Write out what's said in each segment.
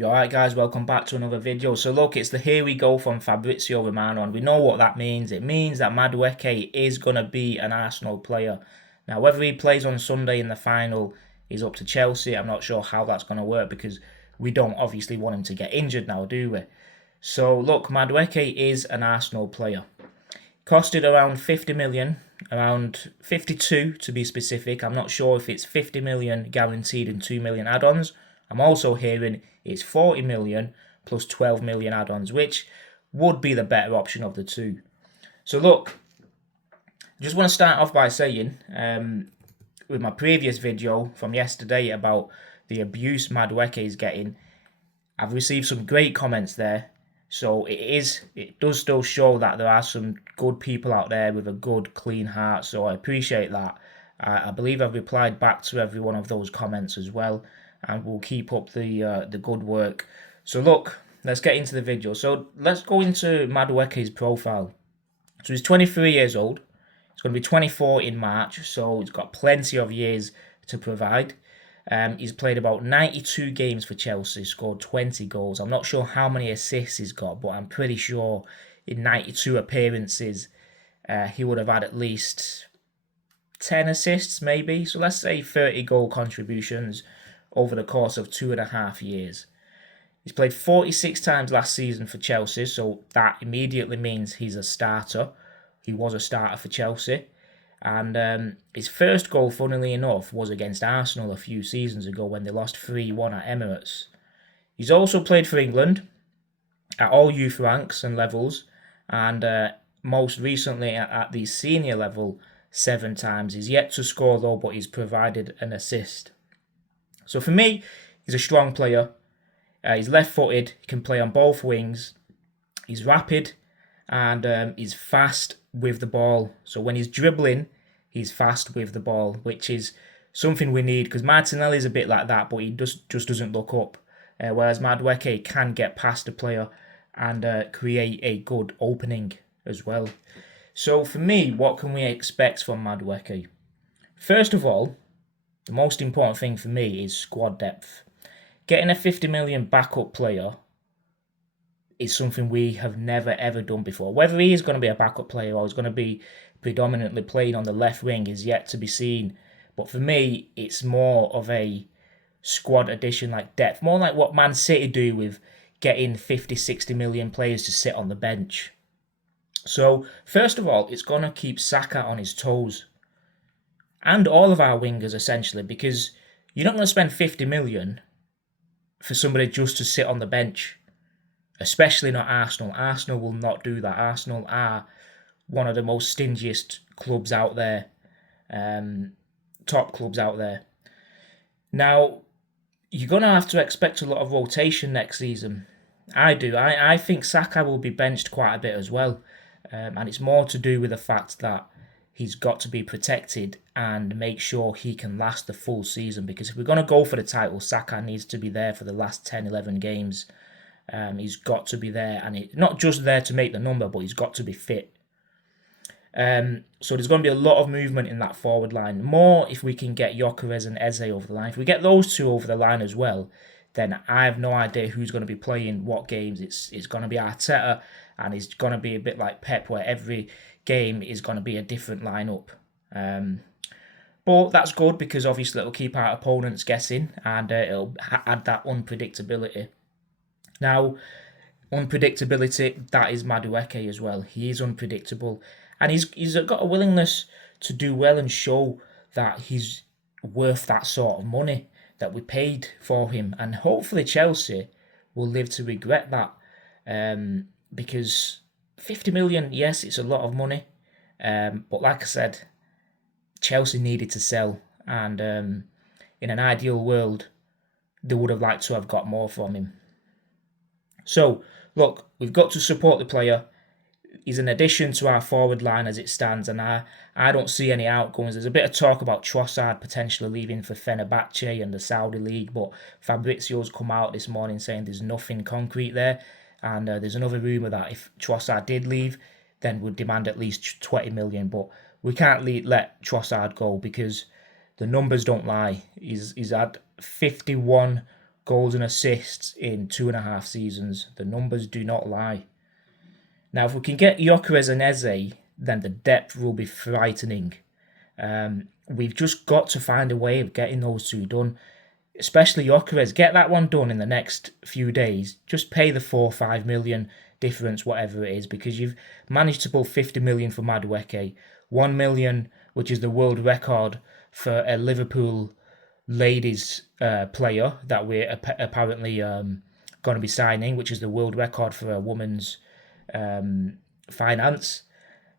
You alright guys, welcome back to another video. So look, it's the here we go from Fabrizio Romano, and we know what that means. It means that Madueke is going to be an Arsenal player. Now whether he plays on Sunday in the final is up to Chelsea. I'm not sure how that's going to work because we don't obviously want him to get injured now, do we? So look, Madueke is an Arsenal player. Costed around 50 million, around 52 to be specific. I'm not sure if it's 50 million guaranteed and 2 million add-ons. I'm also hearing it's 40 million plus 12 million add-ons, which would be the better option of the two. So look, I just want to start off by saying, with my previous video from yesterday about the abuse Madueke is getting, I've received some great comments there. So it does still show that there are some good people out there with a good, clean heart. So I appreciate that. I believe I've replied back to every one of those comments as well, and we'll keep up the good work. So look, let's get into the video. So let's go into Madueke's profile. So he's 23 years old. He's going to be 24 in March, so he's got plenty of years to provide. He's played about 92 games for Chelsea, scored 20 goals. I'm not sure how many assists he's got, but I'm pretty sure in 92 appearances, he would have had at least 10 assists maybe. So let's say 30 goal contributions over the course of 2.5 years. He's played 46 times last season for Chelsea, so that immediately means he's a starter. He was a starter for Chelsea. And his first goal, funnily enough, was against Arsenal a few seasons ago when they lost 3-1 at Emirates. He's also played for England at all youth ranks and levels, and most recently at the senior level 7 times. He's yet to score though, but he's provided an assist. So for me, he's a strong player. He's left-footed, he can play on both wings. He's rapid, and he's fast with the ball. So when he's dribbling, he's fast with the ball, which is something we need because Martinelli's a bit like that, but he just doesn't look up. Whereas Madueke can get past the player and create a good opening as well. So for me, what can we expect from Madueke? First of all, the most important thing for me is squad depth. Getting a 50 million backup player is something we have never ever done before. Whether he is going to be a backup player or he's going to be predominantly playing on the left wing is yet to be seen. But for me, it's more of a squad addition, like depth, more like what Man City do with getting 50, 60 million players to sit on the bench. So first of all, it's going to keep Saka on his toes, and all of our wingers essentially, because you're not going to spend 50 million for somebody just to sit on the bench. Especially not Arsenal. Arsenal will not do that. Arsenal are one of the most stingiest clubs out there. Top clubs out there. Now, you're going to have to expect a lot of rotation next season. I do. I think Saka will be benched quite a bit as well. And it's more to do with the fact that he's got to be protected and make sure he can last the full season. Because if we're going to go for the title, Saka needs to be there for the last 10, 11 games. He's got to be there, and not just there to make the number, but he's got to be fit. So there's going to be a lot of movement in that forward line. More if we can get Gyökeres and Eze over the line. If we get those two over the line as well, then I have no idea who's going to be playing what games. It's going to be Arteta, and it's going to be a bit like Pep, where every game is going to be a different lineup. But that's good because obviously it'll keep our opponents guessing, and it'll add that unpredictability. Now, unpredictability, that is Madueke as well. He is unpredictable. And he's got a willingness to do well and show that he's worth that sort of money that we paid for him. And hopefully Chelsea will live to regret that. Because 50 million, yes, it's a lot of money. But like I said, Chelsea needed to sell. And in an ideal world, they would have liked to have got more from him. So, look, we've got to support the player. He's an addition to our forward line as it stands, and I don't see any outgoings. There's a bit of talk about Trossard potentially leaving for Fenerbahce and the Saudi League, but Fabrizio's come out this morning saying there's nothing concrete there, and there's another rumour that if Trossard did leave, then we'd demand at least 20 million, but we can't let Trossard go because the numbers don't lie. He's had 51 goals and assists in 2.5 seasons. The numbers do not lie. Now, if we can get Gyökeres and Eze, then the depth will be frightening. We've just got to find a way of getting those two done, especially Gyökeres. Get that one done in the next few days. Just pay the 4 or 5 million difference, whatever it is, because you've managed to pull 50 million for Madueke, 1 million, which is the world record for a Liverpool ladies player that we're apparently going to be signing, which is the world record for a woman's finance.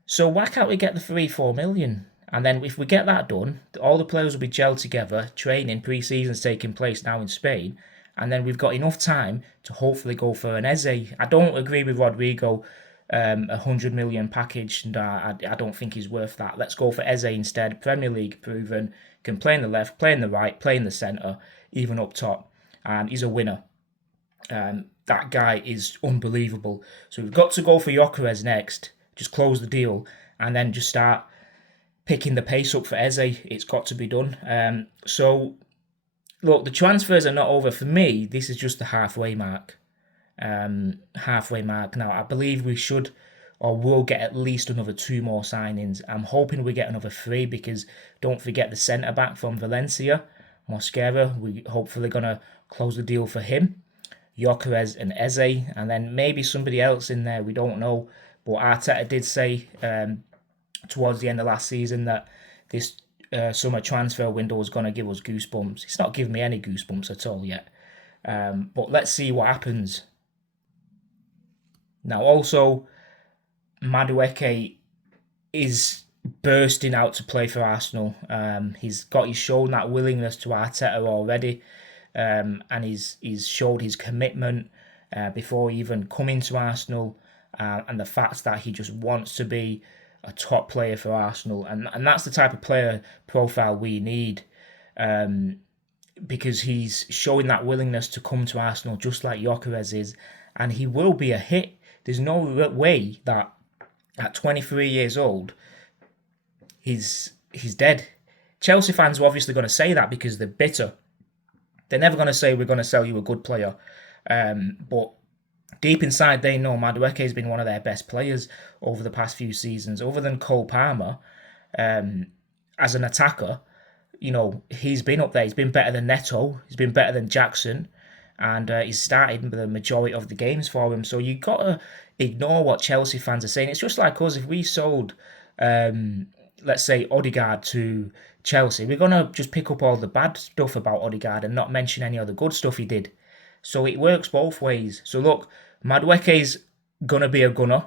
So why can't we get the 3-4 million? And then if we get that done, all the players will be gelled together, training, pre-season's taking place now in Spain, and then we've got enough time to hopefully go for an Eze. I don't agree with Rodrigo, 100 million package, and I don't think he's worth that. Let's go for Eze instead. Premier League proven, can play in the left, play in the right, play in the centre, even up top, and he's a winner. That guy is unbelievable. So we've got to go for Gyökeres next, just close the deal, and then just start picking the pace up for Eze. It's got to be done. So, look, the transfers are not over. For me, this is just the halfway mark. Halfway mark. Now, I believe we should or will get at least another 2 more signings. I'm hoping we get another 3 because don't forget the centre-back from Valencia, Mosquera. We're hopefully going to close the deal for him. Gyökeres and Eze, and then maybe somebody else in there, we don't know. But Arteta did say towards the end of last season that this summer transfer window was going to give us goosebumps. It's not giving me any goosebumps at all yet. But let's see what happens. Now, also, Madueke is bursting out to play for Arsenal. He's shown that willingness to Arteta already, and he's showed his commitment before even coming to Arsenal, and the fact that he just wants to be a top player for Arsenal, and that's the type of player profile we need, because he's showing that willingness to come to Arsenal just like Gyökeres is, and he will be a hit. There's no way that at 23 years old he's dead. Chelsea fans are obviously going to say that because they're bitter. They're never going to say we're going to sell you a good player, but deep inside they know Madueke has been one of their best players over the past few seasons. Other than Cole Palmer, as an attacker, you know, he's been up there. He's been better than Neto. He's been better than Jackson, and he's started the majority of the games for him. So you got to ignore what Chelsea fans are saying. It's just like us. If we sold, let's say, Odegaard to Chelsea, we're going to just pick up all the bad stuff about Odegaard and not mention any of the good stuff he did. So it works both ways. So look, Madueke's going to be a gunner,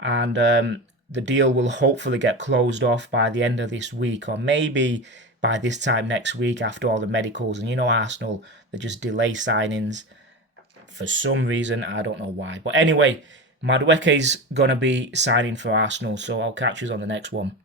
and the deal will hopefully get closed off by the end of this week, or maybe by this time next week after all the medicals. And you know Arsenal, they just delay signings for some reason. I don't know why. But anyway, Madueke's going to be signing for Arsenal, so I'll catch you on the next one.